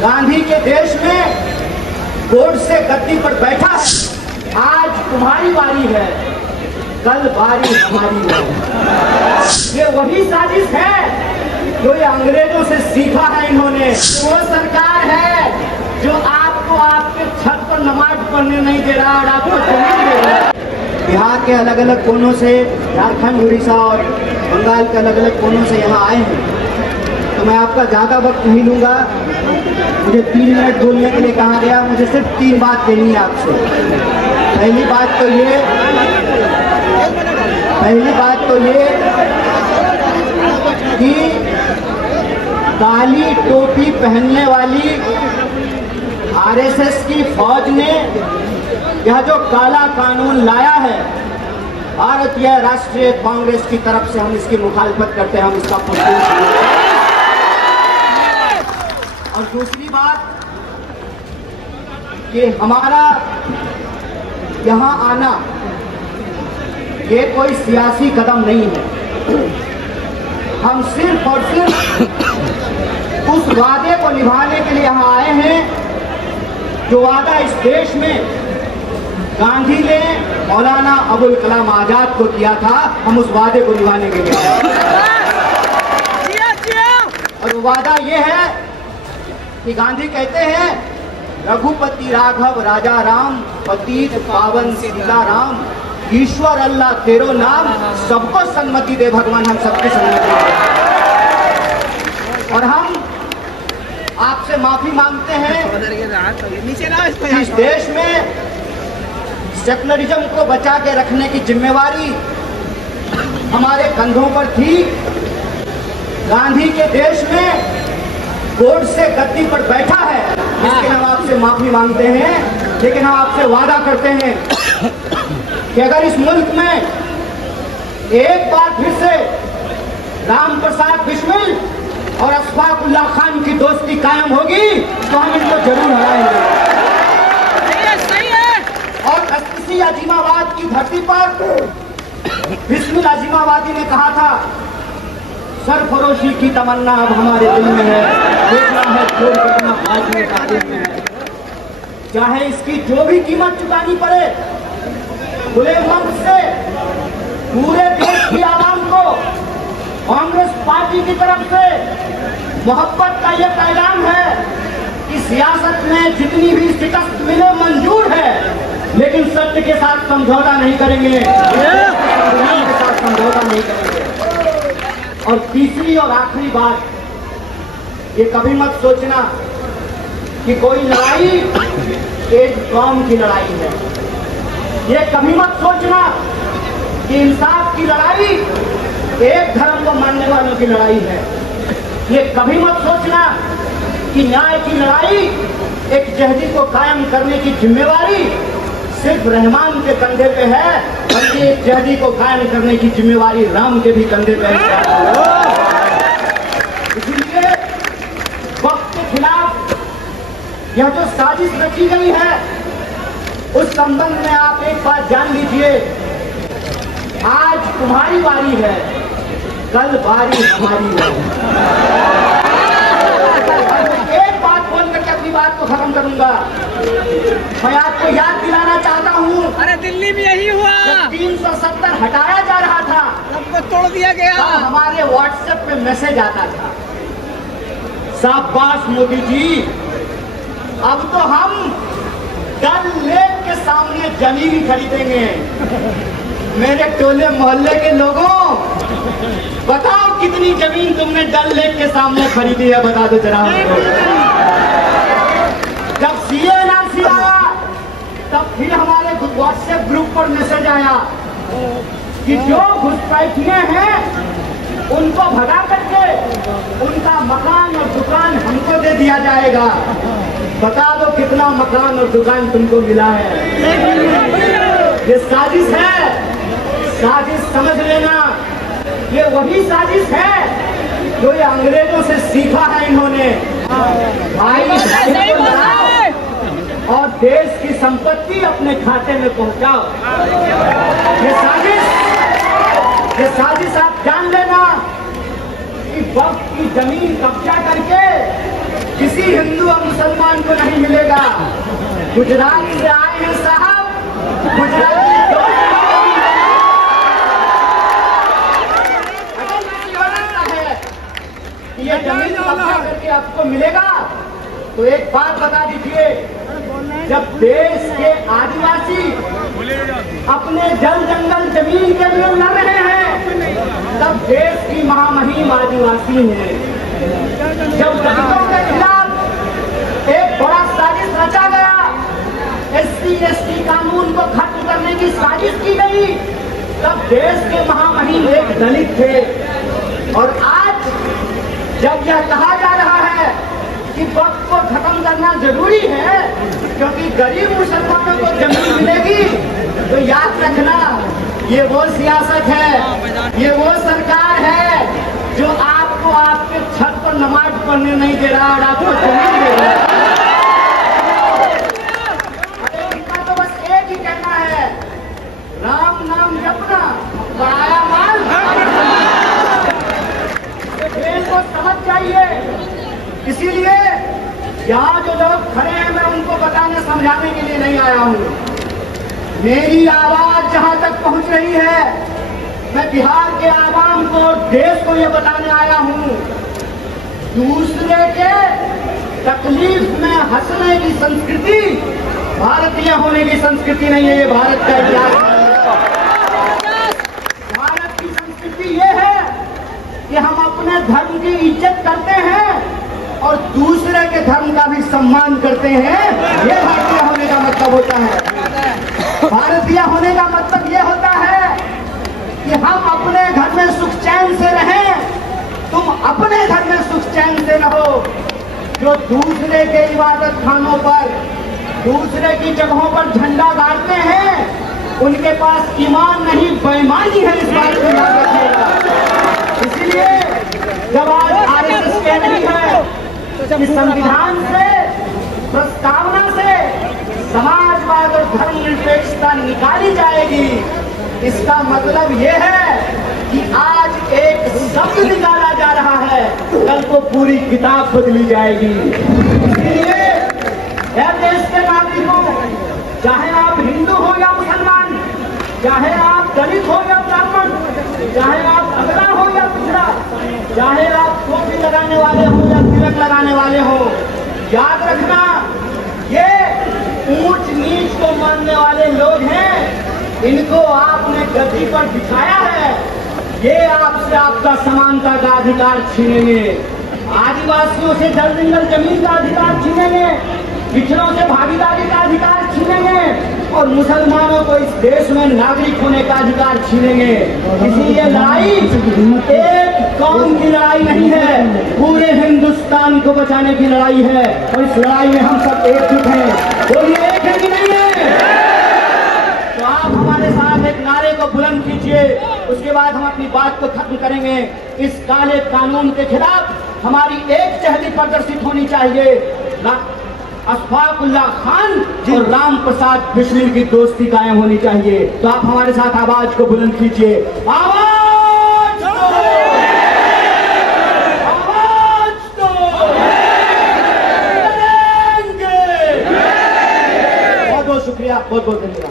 गांधी के देश में गोड से गद्दी पर बैठा है। आज तुम्हारी बारी है, कल बारी हमारी है। ये वही साजिश है जो ये अंग्रेजों से सीखा है इन्होंने। वो सरकार है जो आपको आपके छत पर नमाज पढ़ने नहीं दे रहा और आपको जमीन दे रहा है। बिहार के अलग अलग कोनों से, झारखंड, उड़ीसा और बंगाल के अलग अलग कोनों से यहाँ आए हैं, तो मैं आपका ज़्यादा वक्त नहीं लूँगा। मुझे 3 मिनट बोलने के लिए कहा गया। मुझे सिर्फ 3 बात कहनी है आपसे। पहली बात तो ये कि काली टोपी पहनने वाली आरएसएस की फौज ने यह जो काला कानून लाया है, भारतीय राष्ट्रीय कांग्रेस की तरफ से हम इसकी मुखालफत करते हैं, हम इसका पुरस्कार। और दूसरी बात कि हमारा यहाँ आना ये कोई सियासी कदम नहीं है। हम सिर्फ और सिर्फ उस वादे को निभाने के लिए यहाँ आए हैं जो वादा इस देश में गांधी ने मौलाना अबुल कलाम आजाद को किया था। हम उस वादे को निभाने के लिए आए हैं। और वो वादा ये है कि गांधी कहते हैं, रघुपति राघव राजा राम, पतित पावन सीताराम, ईश्वर अल्लाह तेरो नाम, सबको सन्मति दे भगवान, हम सबको सन्मति दे। और हम आपसे माफी मांगते हैं। इस देश में सेकुलरिज्म को बचा के रखने की जिम्मेवारी हमारे कंधों पर थी। गांधी के देश में गोड से गद्दी पर बैठा है, इसके हम आपसे माफी मांगते हैं। लेकिन हम आपसे वादा करते हैं कि अगर इस मुल्क में एक बार फिर से राम प्रसाद बिस्मिल और अशफाक उल्लाह खान की दोस्ती कायम होगी तो हम इनको जरूर हराएंगे। और अस्सी अजीमाबाद की धरती पर बिस्मिल अजीमाबादी ने कहा था, सरफरोशी की तमन्ना अब हमारे दिल में है, देखना है जोर कितना भाजने का दिल में है। चाहे इसकी जो भी कीमत चुकानी पड़े, खुले मंच से पूरे देश की आवाम को कांग्रेस पार्टी की तरफ से मोहब्बत का ये पैगाम है कि सियासत में जितनी भी शिकस्त मिले मंजूर है, लेकिन सत्य के साथ समझौता नहीं करेंगे, के साथ समझौता नहीं करेंगे। और तीसरी और आखिरी बात, ये कभी मत सोचना कि कोई लड़ाई एक कौम की लड़ाई है। ये कभी मत सोचना कि इंसाफ की लड़ाई एक धर्म को मानने वालों की लड़ाई है। ये कभी मत सोचना कि न्याय की लड़ाई एक जहदी को कायम करने की जिम्मेवारी सिर्फ रहमान के कंधे पे है, बल्कि एक जहदी को कायम करने की जिम्मेवारी राम के भी कंधे पे है। इसलिए वक्त के खिलाफ यह जो साजिश रची गई है, उस संबंध में आप एक बात जान लीजिए, आज तुम्हारी बारी है, कल बारी हमारी है। एक बात बोल करके अपनी बात को खत्म करूंगा। मैं आपको याद दिलाना चाहता हूँ, अरे दिल्ली में यही हुआ, 370 हटाया जा रहा था, सबको तोड़ दिया गया। हमारे व्हाट्सएप पे मैसेज आता था, शाबाश मोदी जी, अब तो हम डल लेक के सामने जमीन खरीदेंगे। मेरे टोले मोहल्ले के लोगों, बताओ कितनी जमीन तुमने डल लेक के सामने खरीदी है, बता दो जरा हमको। जब सीए एनआरसी आया, तब फिर हमारे व्हाट्सएप ग्रुप पर मैसेज आया कि जो घुसपैठिए हैं उनको भगा करके उनका मकान और दुकान हमको दे दिया जाएगा। बता दो कितना मकान और दुकान तुमको मिला है। ये साजिश है, साजिश समझ लेना, ये वही साजिश है जो ये अंग्रेजों से सीखा है इन्होंने। भाई को लड़ाओ और देश की संपत्ति अपने खाते में पहुंचाओ। ये साजिश आप जान लेना कि वक्त की जमीन कब्जा करके किसी हिंदू और मुसलमान को नहीं मिलेगा। गुजरात से आए हैं साहब, गुजराती ये जमीन कब्जा करके आपको मिलेगा तो एक बात बता दीजिए, जब देश के आदिवासी अपने जल जंगल जमीन के लिए लड़ रहे हैं तब देश की महामहिम आदिवासी है। जब दलितों के खिलाफ एक बड़ा साजिश रचा गया, SC/ST कानून को खत्म करने की साजिश की गई, तब देश के महामहिम एक दलित थे। और आज जब यह कहा जा रहा है कि वक्त को खत्म करना जरूरी है क्योंकि गरीब मुसलमानों को जमीन मिलेगी, तो याद रखना ये वो सियासत है, ये वो सरकार है जो आपको आपके छत पर नमाज पढ़ने नहीं दे रहा और आपको जमीन दे रहा है। इतना तो बस एक ही कहना है, राम नाम जपना, पराया माल खेल को समझ जाइए। इसीलिए यहाँ जो लोग खड़े हैं मैं उनको बताने समझाने के लिए नहीं आया हूँ। मेरी आवाज जहाँ तक पहुँच रही है, मैं बिहार के आवाम को और देश को ये बताने आया हूँ, दूसरे के तकलीफ में हंसने की संस्कृति भारतीय होने की संस्कृति नहीं है, ये भारत का इतिहास है। भारत की संस्कृति ये है कि हम अपने धर्म की इज्जत करते हैं और दूसरे के धर्म का भी सम्मान करते हैं। ये भारतीय होने का मतलब होता है। भारतीय होने का मतलब ये होता है कि हम अपने घर में सुख चैन से रहें, तुम अपने घर में सुख चैन से रहो। जो दूसरे के इबादत खानों पर, दूसरे की जगहों पर झंडा गाड़ते हैं, उनके पास ईमान नहीं बेईमानी है, इस बात को याद रखिएगा। इसलिए जब आज RSS कह रही है कि संविधान से, प्रस्तावना से समाजवाद और धर्मनिरपेक्षता निकाली जाएगी, इसका मतलब ये है कि आज एक शब्द निकाला जा रहा है, कल को पूरी किताब बदली जाएगी। इसलिए देश के नागरिकों, चाहे आप हिंदू हो या मुसलमान, चाहे आप दलित हो या ब्राह्मण, चाहे आप अगड़ा हो या पिछड़ा, चाहे आप टोपी लगाने वाले हो या तिलक लगाने वाले हो, याद रखना ये ऊंच नीच को मानने वाले लोग हैं, इनको आपने गद्दी पर बिठाया है, ये आपसे आपका समानता का अधिकार छीनेंगे, आदिवासियों से जल जंगल जमीन का अधिकार छीनेंगे, पिछड़ों से भागीदारी का अधिकार छीनेंगे और मुसलमानों को इस देश में नागरिक होने का अधिकार छीनेंगे। इसीलिए लड़ाई एक कौम की लड़ाई नहीं है, पूरे हिंदुस्तान को बचाने की लड़ाई है और इस लड़ाई में हम सब एकजुट हैं। बोलिए एक है कि नहीं है? तो आप हमारे साथ एक नारे को बुलंद कीजिए, उसके बाद हम अपनी बात को खत्म करेंगे। इस काले कानून के खिलाफ हमारी एक चहली प्रदर्शित होनी चाहिए। अशफाकुल्लाह खान और राम प्रसाद बिस्मिल की दोस्ती कायम होनी चाहिए। तो आप हमारे साथ आवाज को बुलंद कीजिए, आवाज दो, आवाज दो, बहुत बहुत शुक्रिया, बहुत बहुत धन्यवाद।